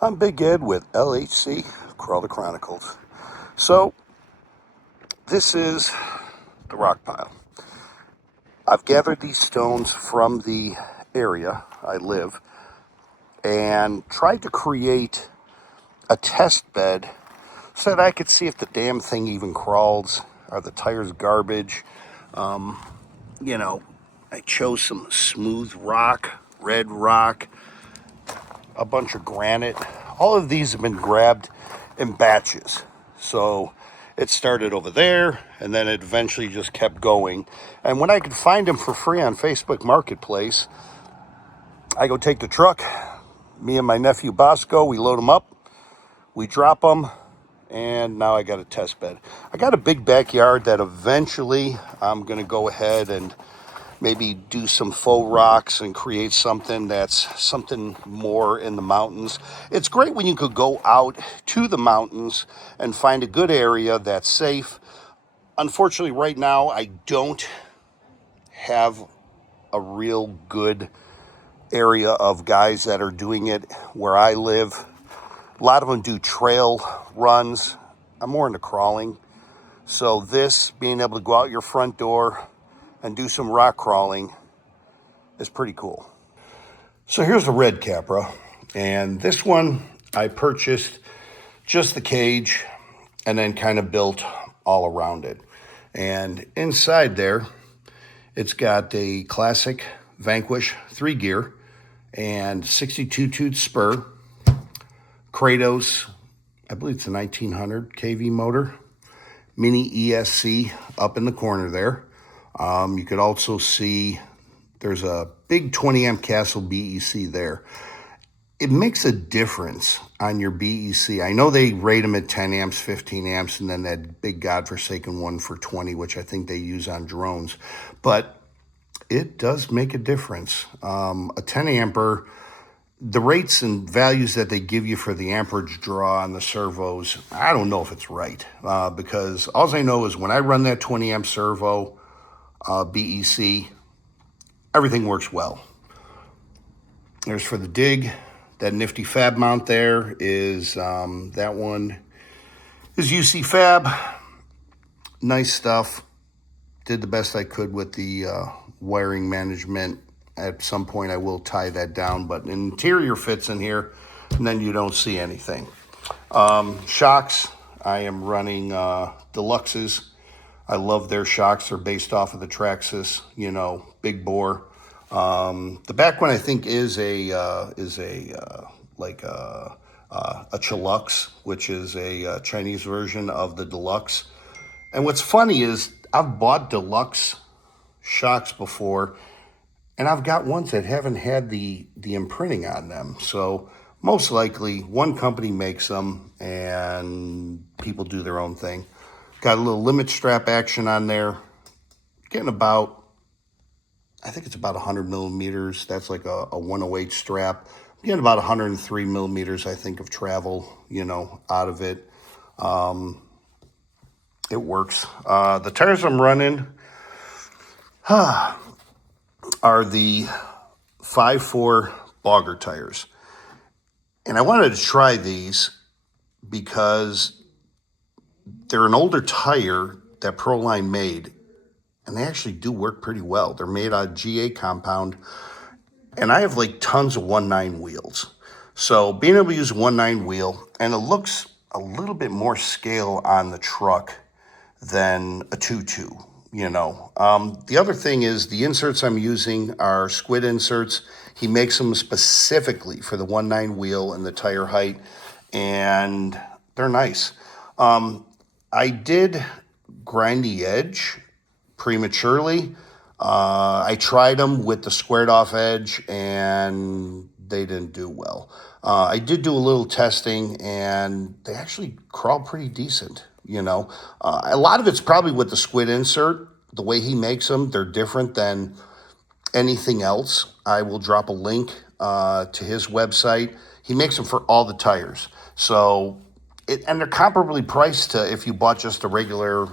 I'm Big Ed with LHC Crawler Chronicles. So, this is the rock pile. I've gathered these stones from the area I live and tried to create a test bed so that I could see if the damn thing even crawls. Are the tires garbage? You know, I chose some smooth rock, red rock, a bunch of granite. All of these have been grabbed in batches. So it started over there and then it eventually just kept going. And when I could find them for free on Facebook Marketplace, I go take the truck. Me and my nephew Bosco, we load them up, we drop them, and now I got a test bed. I got a big backyard that eventually I'm going to go ahead and maybe do some faux rocks and create something that's something more in the mountains. It's great when you could go out to the mountains and find a good area that's safe. Unfortunately, right now, I don't have a real good area of guys that are doing it where I live. A lot of them do trail runs. I'm more into crawling. So this, being able to go out your front door and do some rock crawling is pretty cool. So here's the Red Capra, and this one I purchased just the cage and then kind of built all around it. And inside there, it's got a classic Vanquish 3-gear and 62 tooth spur, Kratos, I believe it's a 1900 kV motor, mini ESC up in the corner there. You could also see there's a big 20 amp Castle BEC there. It makes a difference on your BEC. I know they rate them at 10 amps, 15 amps, and then that big godforsaken one for 20, which I think they use on drones. But it does make a difference. A 10 amper, the rates and values that they give you for the amperage draw on the servos, I don't know if it's right. Because all I know is when I run that 20 amp servo BEC, everything works well. There's for the dig. That nifty fab mount there is, that one is UC Fab. Nice stuff. Did the best I could with the wiring management. At some point I will tie that down, but interior fits in here and then you don't see anything. Shocks, I am running Deluxes. I love their shocks. They're based off of the Traxxas, big bore. The back one I think is a Chilux, which is a Chinese version of the Deluxe. And what's funny is I've bought Deluxe shocks before, and I've got ones that haven't had the imprinting on them. So most likely one company makes them and people do their own thing. Got a little limit strap action on there. Getting about, I think it's about 100 millimeters. That's like a 108 strap. I'm getting about 103 millimeters, I think, of travel, out of it. It works. The tires I'm running are the 5.4 Bogger tires. And I wanted to try these because they're an older tire that Proline made, and they actually do work pretty well. They're made out of GA compound, and I have like tons of 1.9 wheels. So being able to use a 1.9 wheel, and it looks a little bit more scale on the truck than a 2.2, The other thing is the inserts I'm using are squid inserts. He makes them specifically for the 1.9 wheel and the tire height, and they're nice. I did grind the edge prematurely. I tried them with the squared off edge and they didn't do well. I did do a little testing and they actually crawl pretty decent, A lot of it's probably with the squid insert, the way he makes them. They're different than anything else. I will drop a link to his website. He makes them for all the tires. So, and they're comparably priced to if you bought just a regular,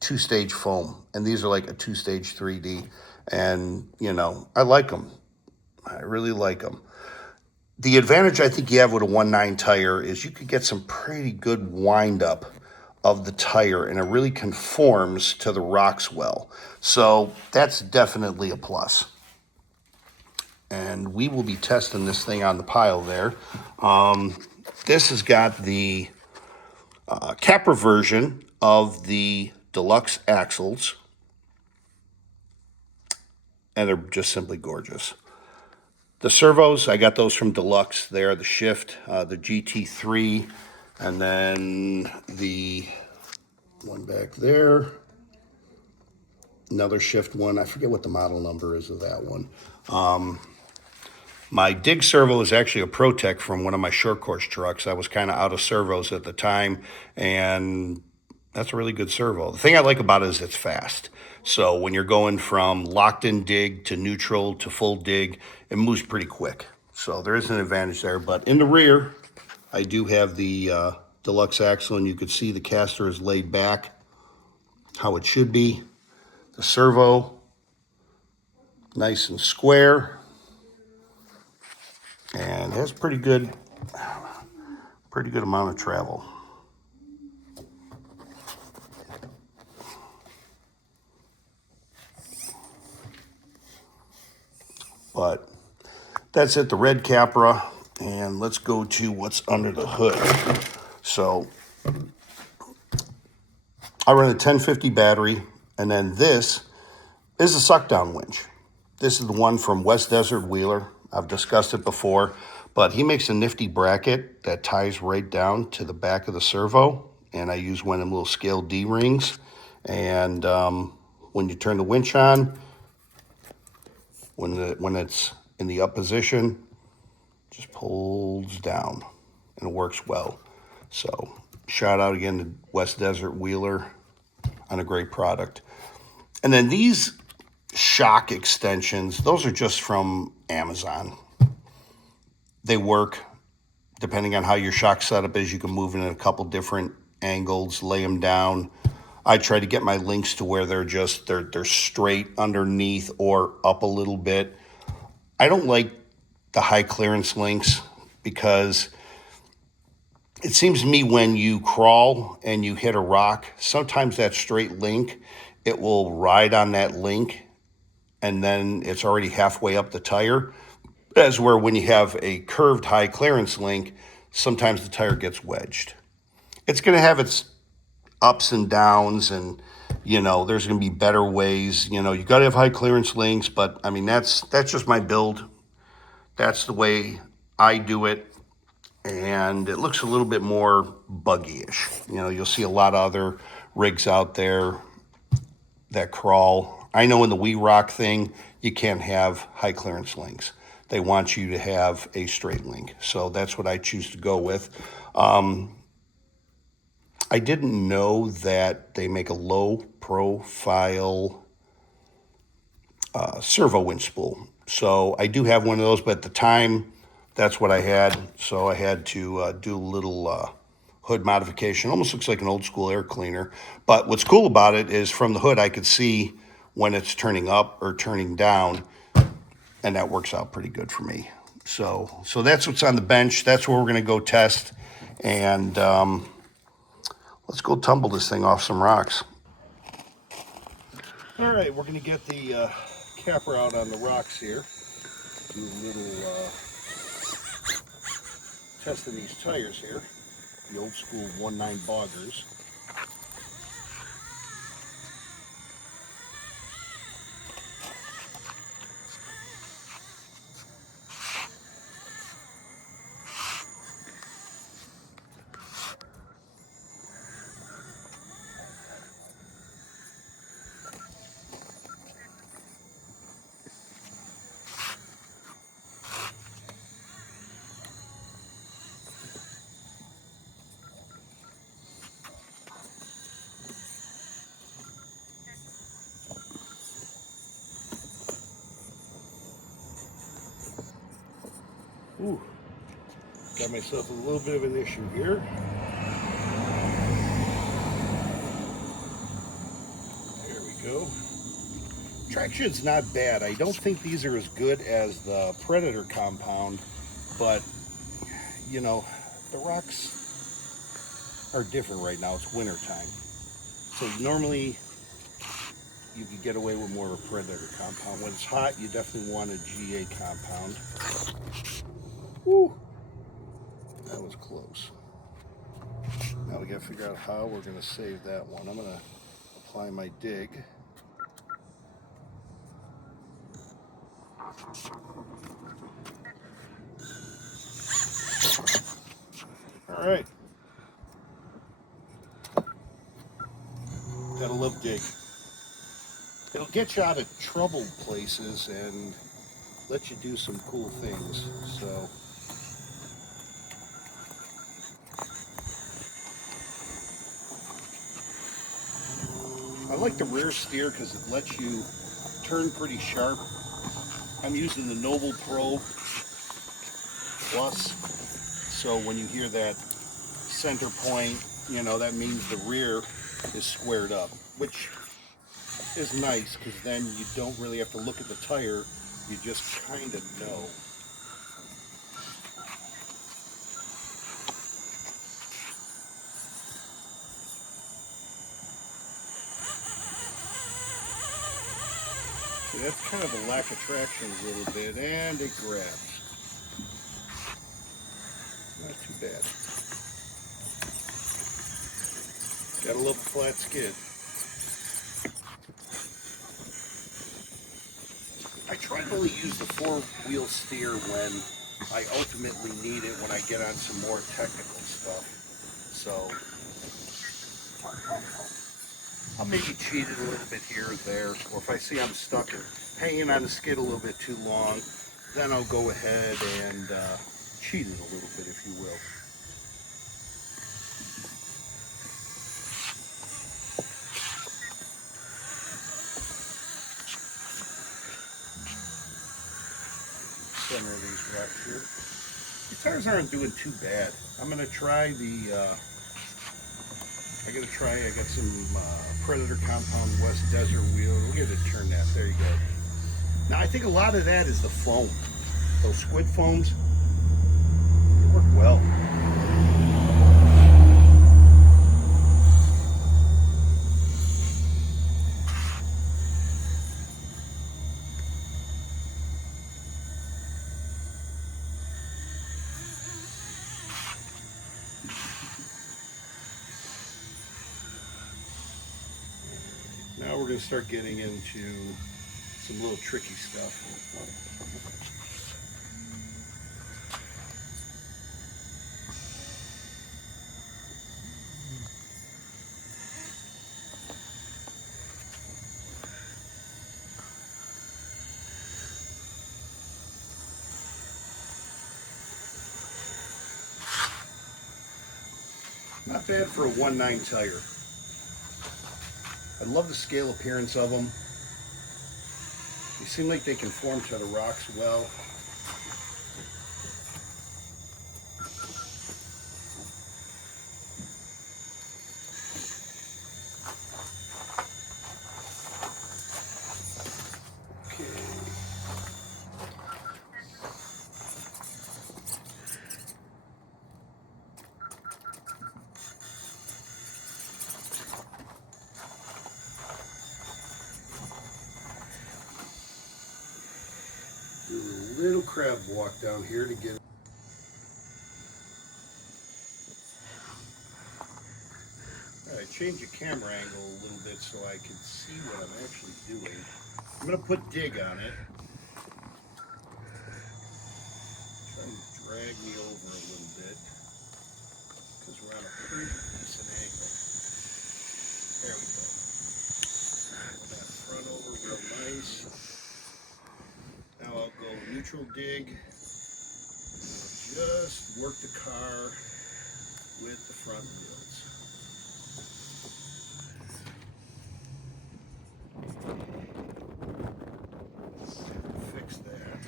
2-stage foam. And these are like a 2-stage 3D. And, I like them. I really like them. The advantage I think you have with a 1.9 tire is you could get some pretty good wind up of the tire, and it really conforms to the rocks well. So that's definitely a plus. And we will be testing this thing on the pile there. This has got the Capra version of the deluxe axles, and they're just simply gorgeous. The servos, I got those from Deluxe. They are the Shift, the GT3, and then the one back there, another Shift one. I forget what the model number is of that one. My dig servo is actually a ProTech from one of my short course trucks. I was kind of out of servos at the time, and that's a really good servo. The thing I like about it is it's fast. So when you're going from locked in dig to neutral to full dig, it moves pretty quick. So there is an advantage there. But in the rear, I do have the deluxe axle, and you can see the caster is laid back how it should be. The servo, nice and square, and has pretty good amount of travel. But that's it, the Red Capra, and let's go to what's under the hood. So I run a 1050 battery, and then this is a suck down winch. This is the one from West Desert Wheeler. I've discussed it before, but he makes a nifty bracket that ties right down to the back of the servo, and I use one of them little scale D rings. And when you turn the winch on, when it's in the up position, just pulls down, and it works well. So shout out again to West Desert Wheeler on a great product. And then these shock extensions, those are just from Amazon. They work depending on how your shock setup is. You can move in a couple different angles, lay them down. I try to get my links to where they're straight underneath or up a little bit. I don't like the high clearance links because it seems to me when you crawl and you hit a rock, sometimes that straight link, it will ride on that link and then it's already halfway up the tire. As where when you have a curved high clearance link, sometimes the tire gets wedged. It's going to have its ups and downs, and there's going to be better ways. You got to have high clearance links, but I mean that's just my build. That's the way I do it, and it looks a little bit more buggy-ish. You'll see a lot of other rigs out there that crawl. I know in the We Rock thing, you can't have high clearance links. They want you to have a straight link. So that's what I choose to go with. I didn't know that they make a low profile servo winch spool. So I do have one of those, but at the time, that's what I had. So I had to do a little hood modification. Almost looks like an old school air cleaner. But what's cool about it is from the hood, I could see when it's turning up or turning down, and that works out pretty good for me. So that's what's on the bench. That's where we're going to go test. And let's go tumble this thing off some rocks. All right, we're going to get the capper out on the rocks here. Do a little testing these tires here. The old school 1.9 Boggers. Ooh, got myself a little bit of an issue here. There we go. Traction's not bad. I don't think these are as good as the Predator compound, But, you know, the rocks are different right now. It's winter time. So normally you could get away with more of a predator compound. When it's hot, you definitely want a GA compound. Woo! That was close. Now we got to figure out how we're going to save that one. I'm going to apply my dig. All right. Gotta love dig. It'll get you out of troubled places and let you do some cool things. So I like the rear steer because it lets you turn pretty sharp. I'm using the Noble Pro Plus, so when you hear that center point, you know, that means the rear is squared up, which is nice because then you don't really have to look at the tire, you just kind of know. So that's kind of a lack of traction a little bit, and it grabs. Not too bad. Gotta love a flat skid. I try to only use the four-wheel steer when I ultimately need it, when I get on some more technical stuff. So I'll maybe cheat it a little bit here or there, or if I see I'm stuck and hanging on the skid a little bit too long, then I'll go ahead and cheat it a little bit, if you will. Center of these rocks here. The tires aren't doing too bad. I'm gonna try the. I got some Predator Compound West Desert Wheel. We'll get it turned that. There you go. Now I think a lot of that is the foam. Those squid foams, they work well. Now we're going to start getting into some little tricky stuff. Not bad for a 1.9 tire. I love the scale appearance of them. They seem like they conform to the rocks well. Do a little crab walk down here to get. Alright, change the camera angle a little bit so I can see what I'm actually doing. I'm going to put dig on it. Try and drag me over a little bit because we're on a pretty decent angle. There we go. Put that front over real nice. Now I'll go neutral dig. Just work the car with the front wheels. Fix that.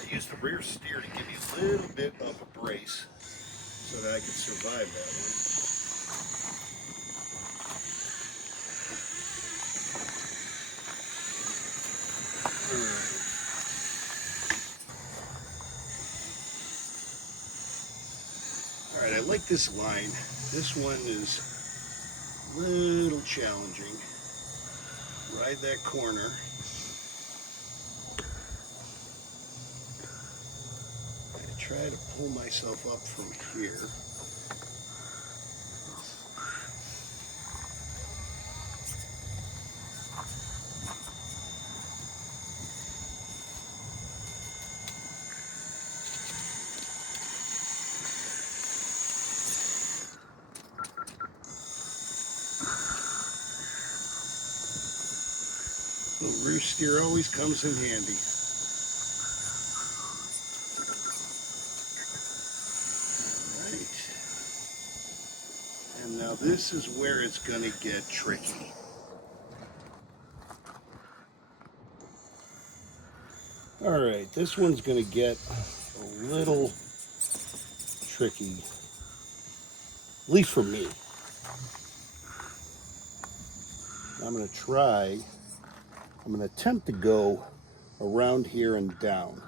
I use the rear steer to give you a little bit of a brace so that I can survive that one. like this line. This one is a little challenging. Ride that corner. I try to pull myself up from here. The rear steer always comes in handy. All right. And now this is where it's going to get tricky. All right, this one's going to get a little tricky, at least for me. I'm going to attempt to go around here and down.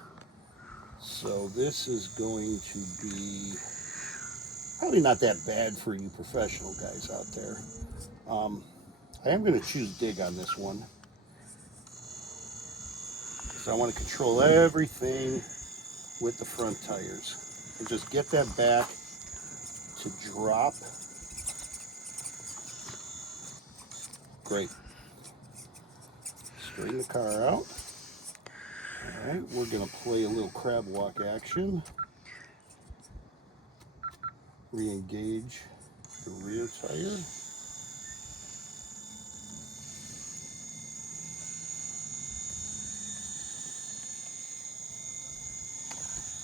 So this is going to be probably not that bad for you professional guys out there. I am going to choose dig on this one. So I want to control everything with the front tires and just get that back to drop. Great. Straighten the car out. All right, we're going to play a little crab walk action. Re-engage the rear tire.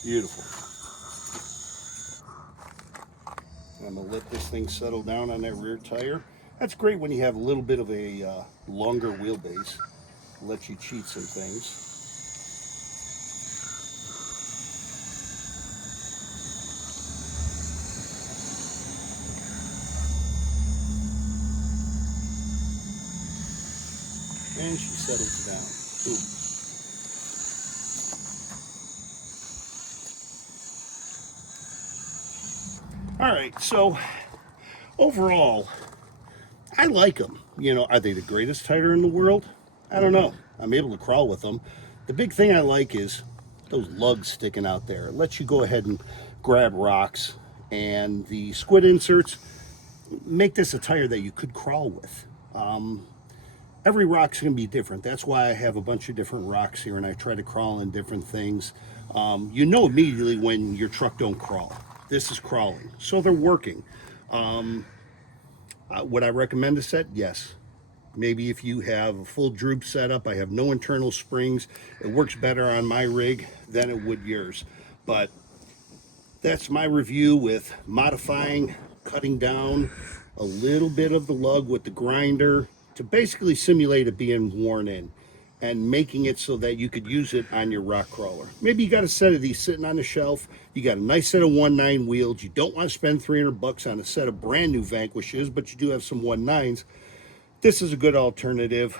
Beautiful. I'm going to let this thing settle down on that rear tire. That's great when you have a little bit of a longer wheelbase. Let you cheat some things. And she settles down. Ooh. All right, so overall, I like them. You know, are they the greatest tire in the world? I don't know. I'm able to crawl with them. The big thing I like is those lugs sticking out there. It lets you go ahead and grab rocks, and the squid inserts make this a tire that you could crawl with. Every rock's going to be different. That's why I have a bunch of different rocks here, and I try to crawl in different things. You know immediately when your truck don't crawl. This is crawling, so they're working. Would I recommend a set? Yes. Maybe if you have a full droop setup, I have no internal springs, it works better on my rig than it would yours. But that's my review with modifying, cutting down a little bit of the lug with the grinder to basically simulate it being worn in and making it so that you could use it on your rock crawler. Maybe you got a set of these sitting on the shelf, you got a nice set of 1.9 wheels, you don't want to spend $300 on a set of brand new Vanquishes, but you do have some 1.9s. This is a good alternative,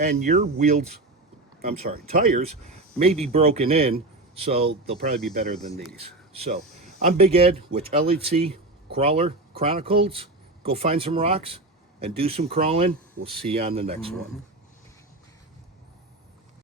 and your tires may be broken in, so they'll probably be better than these. So I'm Big Ed with LHC Crawler Chronicles. Go find some rocks and do some crawling. We'll see you on the next one.